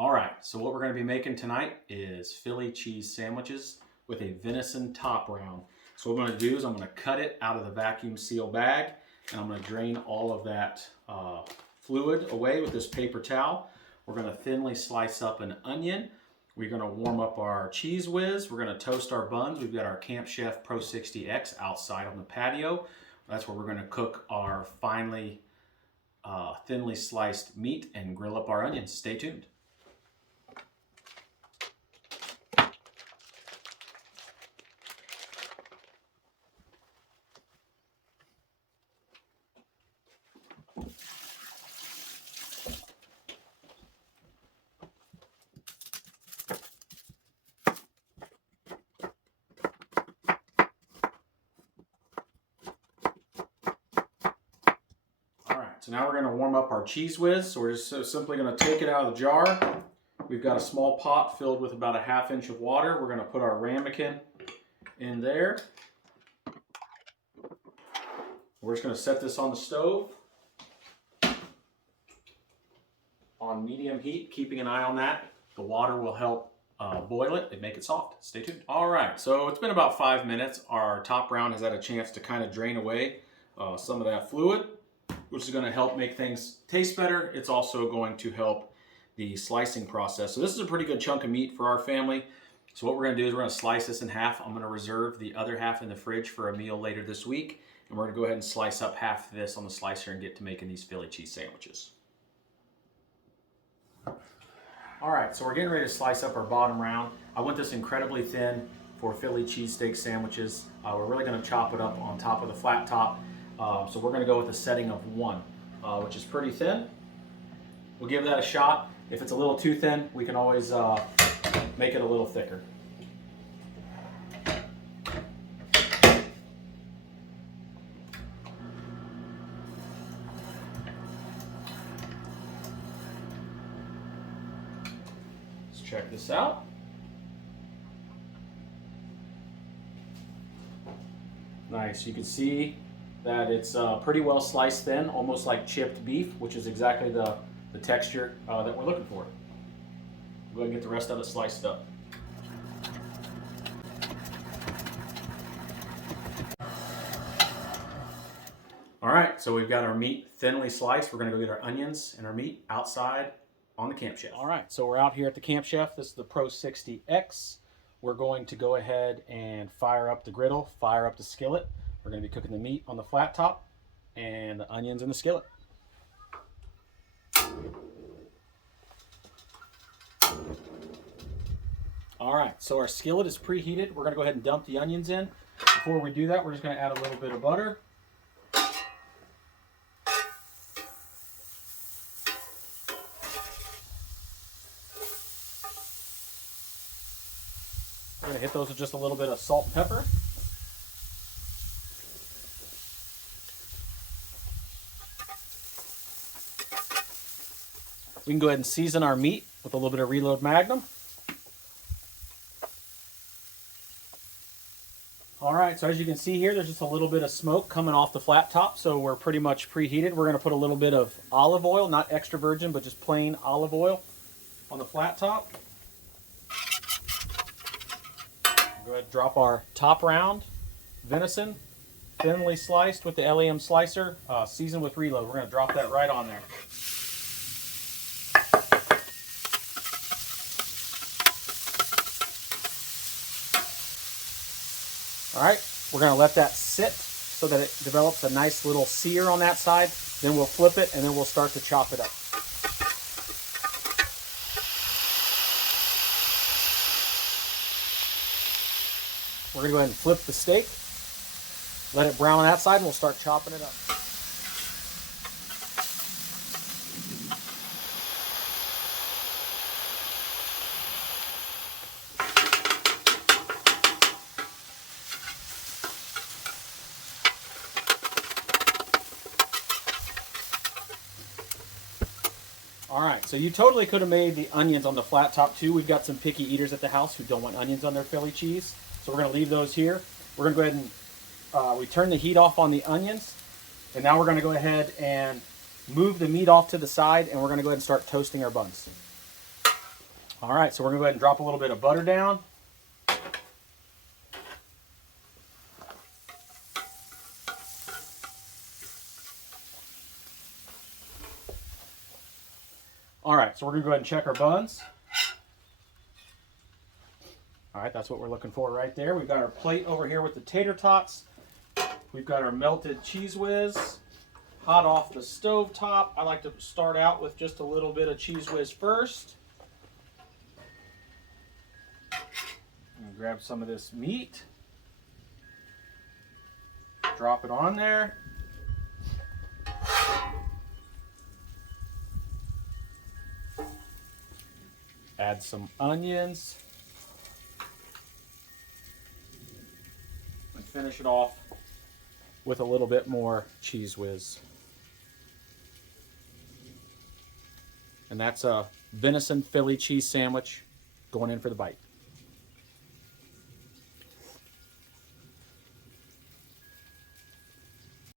All right, so what we're going to be making tonight is Philly cheese sandwiches with a venison top round. So what I'm going to do is I'm going to cut it out of the vacuum seal bag, and I'm going to drain all of that fluid away with this paper towel. We're going to thinly slice up an onion. We're going to warm up our Cheese Whiz. We're going to toast our buns. We've got our Camp Chef Pro 60X outside on the patio. That's where we're going to cook our thinly sliced meat and grill up our onions. Stay tuned. So now we're going to warm up our Cheese Whiz. So we're just simply going to take it out of the jar. We've got a small pot filled with about a ½ inch of water. We're going to put our ramekin in there. We're just going to set this on the stove on medium heat, keeping an eye on that. The water will help boil it and make it soft. Stay tuned. All right, so it's been about 5 minutes. Our top round has had a chance to kind of drain away some of that fluid, which is going to help make things taste better. It's also going to help the slicing process. So this is a pretty good chunk of meat for our family. So what we're going to do is we're going to slice this in half. I'm going to reserve the other half in the fridge for a meal later this week. And we're going to go ahead and slice up half of this on the slicer and get to making these Philly cheese sandwiches. All right, so we're getting ready to slice up our bottom round. I want this incredibly thin for Philly cheesesteak sandwiches. We're really going to chop it up on top of the flat top. So we're going to go with a setting of 1, which is pretty thin. We'll give that a shot. If it's a little too thin, we can always make it a little thicker. Let's check this out. Nice, you can see that it's pretty well sliced thin, almost like chipped beef, which is exactly the texture that we're looking for. Go ahead and get the rest of it sliced up. All right, so we've got our meat thinly sliced. We're gonna go get our onions and our meat outside on the Camp Chef. All right, so we're out here at the Camp Chef. This is the Pro 60X. We're going to go ahead and fire up the griddle, fire up the skillet. We're going to be cooking the meat on the flat top and the onions in the skillet. All right, so our skillet is preheated. We're going to go ahead and dump the onions in. Before we do that, we're just going to add a little bit of butter. We're going to hit those with just a little bit of salt and pepper. We can go ahead and season our meat with a little bit of Reload Magnum. All right, so as you can see here, there's just a little bit of smoke coming off the flat top, so we're pretty much preheated. We're going to put a little bit of olive oil, not extra virgin, but just plain olive oil on the flat top. Go ahead and drop our top round venison, thinly sliced with the LEM slicer, seasoned with Reload. We're going to drop that right on there. All right, we're going to let that sit so that it develops a nice little sear on that side. Then we'll flip it and then we'll start to chop it up. We're going to go ahead and flip the steak, let it brown on that side, and we'll start chopping it up. All right, so you totally could have made the onions on the flat top too. We've got some picky eaters at the house who don't want onions on their Philly cheese. So we're going to leave those here. We're going to go ahead and we turn the heat off on the onions. And now we're going to go ahead and move the meat off to the side, and we're going to go ahead and start toasting our buns. All right, so we're gonna go ahead and drop a little bit of butter down. All right, so we're gonna go ahead and check our buns. All right, that's what we're looking for right there. We've got our plate over here with the tater tots. We've got our melted Cheez Whiz, hot off the stove top. I like to start out with just a little bit of Cheez Whiz first. And grab some of this meat. Drop it on there. Add some onions. And finish it off with a little bit more Cheez Whiz. And that's a venison Philly cheese sandwich going in for the bite.